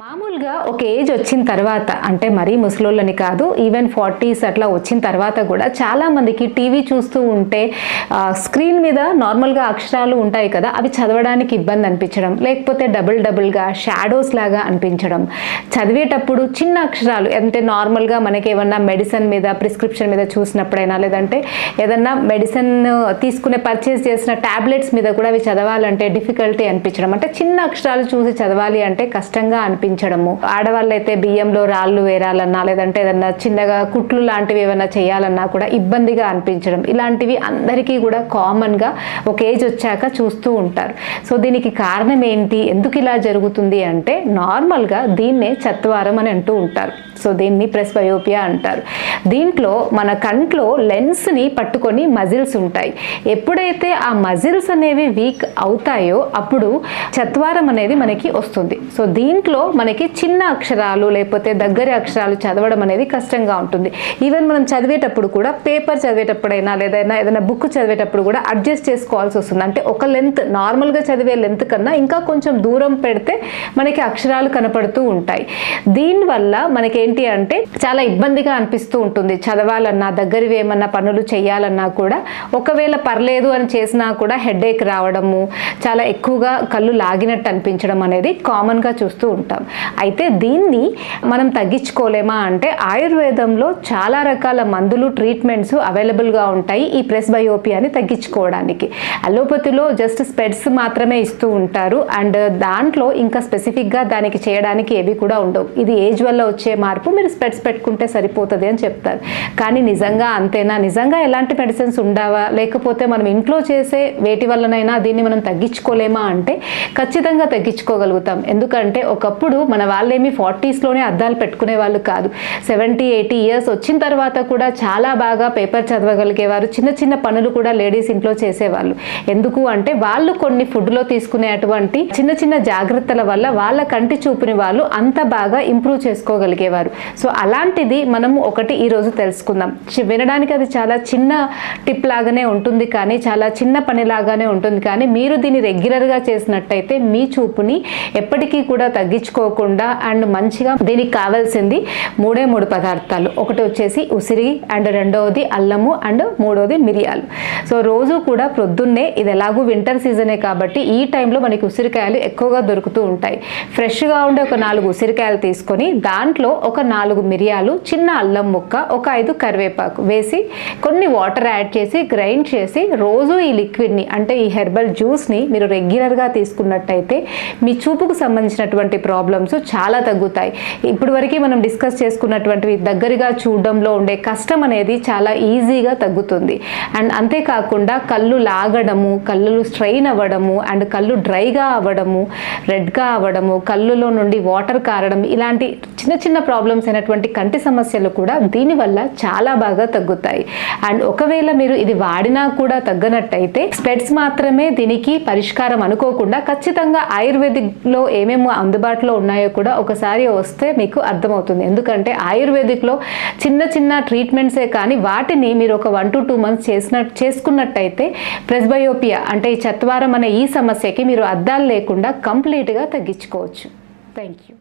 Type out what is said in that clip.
మామూలుగా ఒక ఏజ్ వచ్చిన తర్వాత అంటే మరీ ముసలోళ్ళని కాదు, ఈవెన్ 40s అట్లా వచ్చిన తర్వాత కూడా చాలామందికి టీవీ చూస్తూ ఉంటే స్క్రీన్ మీద నార్మల్గా అక్షరాలు ఉంటాయి కదా, అవి చదవడానికి ఇబ్బంది అనిపించడం, లేకపోతే డబుల్గా షాడోస్ లాగా అనిపించడం, చదివేటప్పుడు చిన్న అక్షరాలు అంటే నార్మల్గా మనకి ఏమన్నా మెడిసిన్ మీద ప్రిస్క్రిప్షన్ మీద చూసినప్పుడైనా, లేదంటే ఏదన్నా మెడిసిన్ తీసుకునే పర్చేస్ చేసిన ట్యాబ్లెట్స్ మీద కూడా అవి చదవాలంటే డిఫికల్టీ అనిపించడం, అంటే చిన్న అక్షరాలు చూసి చదవాలి అంటే కష్టంగా అనిపించడము. ఆడవాళ్ళు అయితే బియ్యంలో రాళ్ళు వేరాలన్నా, లేదంటే ఏదన్నా చిన్నగా కుట్లు లాంటివి ఏమైనా చేయాలన్నా కూడా ఇబ్బందిగా అనిపించడం, ఇలాంటివి అందరికీ కూడా కామన్గా ఒక ఏజ్ వచ్చాక చూస్తూ ఉంటారు. సో దీనికి కారణం ఏంటి, ఎందుకు ఇలా జరుగుతుంది అంటే నార్మల్గా దీన్నే చత్వారం అని అంటూ ఉంటారు. సో దీన్ని ప్రెస్బయోపియా అంటారు. దీంట్లో మన కంట్లో లెన్స్ని పట్టుకొని మజిల్స్ ఉంటాయి. ఎప్పుడైతే ఆ మజిల్స్ అనేవి వీక్ అవుతాయో అప్పుడు చత్వారం అనేది మనకి వస్తుంది. సో దీంట్లో మనకి చిన్న అక్షరాలు లేకపోతే దగ్గరి అక్షరాలు చదవడం అనేది కష్టంగా ఉంటుంది. ఈవెన్ మనం చదివేటప్పుడు కూడా పేపర్ చదివేటప్పుడైనా లేదా ఏదైనా బుక్ చదివేటప్పుడు కూడా అడ్జస్ట్ చేసుకోవాల్సి వస్తుంది. అంటే ఒక లెంత్ నార్మల్గా చదివే లెంత్ కన్నా ఇంకా కొంచెం దూరం పెడితే మనకి అక్షరాలు కనపడుతూ ఉంటాయి. దీనివల్ల మనకేంటి అంటే చాలా ఇబ్బందిగా అనిపిస్తూ ఉంటుంది. చదవాలన్నా దగ్గరవి ఏమన్నా పనులు చేయాలన్నా కూడా ఒకవేళ పర్లేదు అని చేసినా కూడా హెడేక్ రావడము, చాలా ఎక్కువగా కళ్ళు లాగినట్టు అనిపించడం అనేది కామన్గా చూస్తూ ఉంటాం. అయితే దీన్ని మనం తగ్గించుకోలేమా అంటే ఆయుర్వేదంలో చాలా రకాల మందులు ట్రీట్మెంట్స్ అవైలబుల్గా ఉంటాయి ఈ ప్రెస్బయోపియాని తగ్గించుకోవడానికి. అలోపతిలో జస్ట్ స్పెడ్స్ మాత్రమే ఇస్తూ ఉంటారు అండ్ దాంట్లో ఇంకా స్పెసిఫిక్గా దానికి చేయడానికి ఏవి కూడా ఉండవు. ఇది ఏజ్ వల్ల వచ్చే మార్పు, మీరు స్పెడ్స్ పెట్టుకుంటే సరిపోతుంది అని చెప్తారు. కానీ నిజంగా అంతేనా, నిజంగా ఎలాంటి మెడిసిన్స్ ఉండవా, లేకపోతే మనం ఇంట్లో చేసే వేటి వల్లనైనా దీన్ని మనం తగ్గించుకోలేమా అంటే ఖచ్చితంగా తగ్గించుకోగలుగుతాం. ఎందుకంటే ఒకప్పుడు మన వాళ్ళేమి 40sలోనే అద్దాలు పెట్టుకునే వాళ్ళు కాదు. 70-80 ఇయర్స్ వచ్చిన తర్వాత కూడా చాలా బాగా పేపర్ చదవగలిగేవారు. చిన్న చిన్న పనులు కూడా లేడీస్ ఇంట్లో చేసేవాళ్ళు. ఎందుకు అంటే వాళ్ళు కొన్ని ఫుడ్లో తీసుకునే అటువంటి చిన్న చిన్న జాగ్రత్తల వల్ల వాళ్ళ కంటి చూపుని వాళ్ళు అంత బాగా ఇంప్రూవ్ చేసుకోగలిగేవారు. సో అలాంటిది మనము ఒకటి ఈరోజు తెలుసుకుందాం. వినడానికి అది చాలా చిన్న టిప్ లాగానే ఉంటుంది, కానీ చాలా చిన్న పని లాగానే ఉంటుంది. కానీ మీరు దీన్ని రెగ్యులర్గా చేసినట్టయితే మీ చూపుని ఎప్పటికీ కూడా తగ్గించుకోకుండా అండ్ మంచిగా దీనికి కావాల్సింది మూడే పదార్థాలు. ఒకటి వచ్చేసి ఉసిరి అండ్ రెండవది అల్లము అండ్ మూడవది మిరియాలు. సో రోజు కూడా ప్రొద్దున్నే, ఇది ఎలాగూ వింటర్ సీజనే కాబట్టి ఈ టైంలో మనకి ఉసిరికాయలు ఎక్కువగా దొరుకుతూ ఉంటాయి. ఫ్రెష్గా ఉండే ఒక 4 ఉసిరికాయలు తీసుకొని దాంట్లో ఒక 4 మిరియాలు, చిన్న అల్లం ముక్క, ఒక 5 కరివేపాకు వేసి కొన్ని వాటర్ యాడ్ చేసి గ్రైండ్ చేసి రోజు ఈ లిక్విడ్ని అంటే ఈ హెర్బల్ జ్యూస్ని మీరు రెగ్యులర్గా తీసుకున్నట్టయితే మీ చూపుకు సంబంధించినటువంటి ప్రాబ్లమ్స్ చాలా తగ్గుతాయి. ఇప్పుడు వరకు మనం డిస్కస్ చేసుకున్నటువంటివి దగ్గరగా చూడడంలో ఉండే కష్టం అనేది చాలా ఈజీగా తగ్గుతుంది. అండ్ అంతేకాకుండా కళ్ళు లాగడము, కళ్ళు స్ట్రెయిన్ అవ్వడము అండ్ కళ్ళు డ్రైగా అవ్వడము, రెడ్గా అవ్వడము, కళ్ళులో నుండి వాటర్ కారడం, ఇలాంటి చిన్న చిన్న ప్రాబ్లమ్స్ అయినటువంటి కంటి సమస్యలు కూడా దీనివల్ల చాలా బాగా తగ్గుతాయి. అండ్ ఒకవేళ మీరు ఇది వాడినా కూడా తగ్గనట్టయితే స్పెడ్స్ మాత్రమే దీనికి పరిష్కారం అనుకోకుండా ఖచ్చితంగా ఆయుర్వేదిక్లో ఏమేమో అందుబాటులో ఉన్నాయో కూడా ఒకసారి వస్తే మీకు అర్థమవుతుంది. ఎందుకంటే ఆయుర్వేదిక్లో చిన్న చిన్న ట్రీట్మెంట్సే కానీ వాటిని మీరు ఒక 1 to 2 months చేసుకున్నట్టయితే ప్రెస్బయోపియా అంటే ఈ చత్వారం అనే ఈ సమస్యకి మీరు అద్దాలు లేకుండా కంప్లీట్గా తగ్గించుకోవచ్చు. Thank you.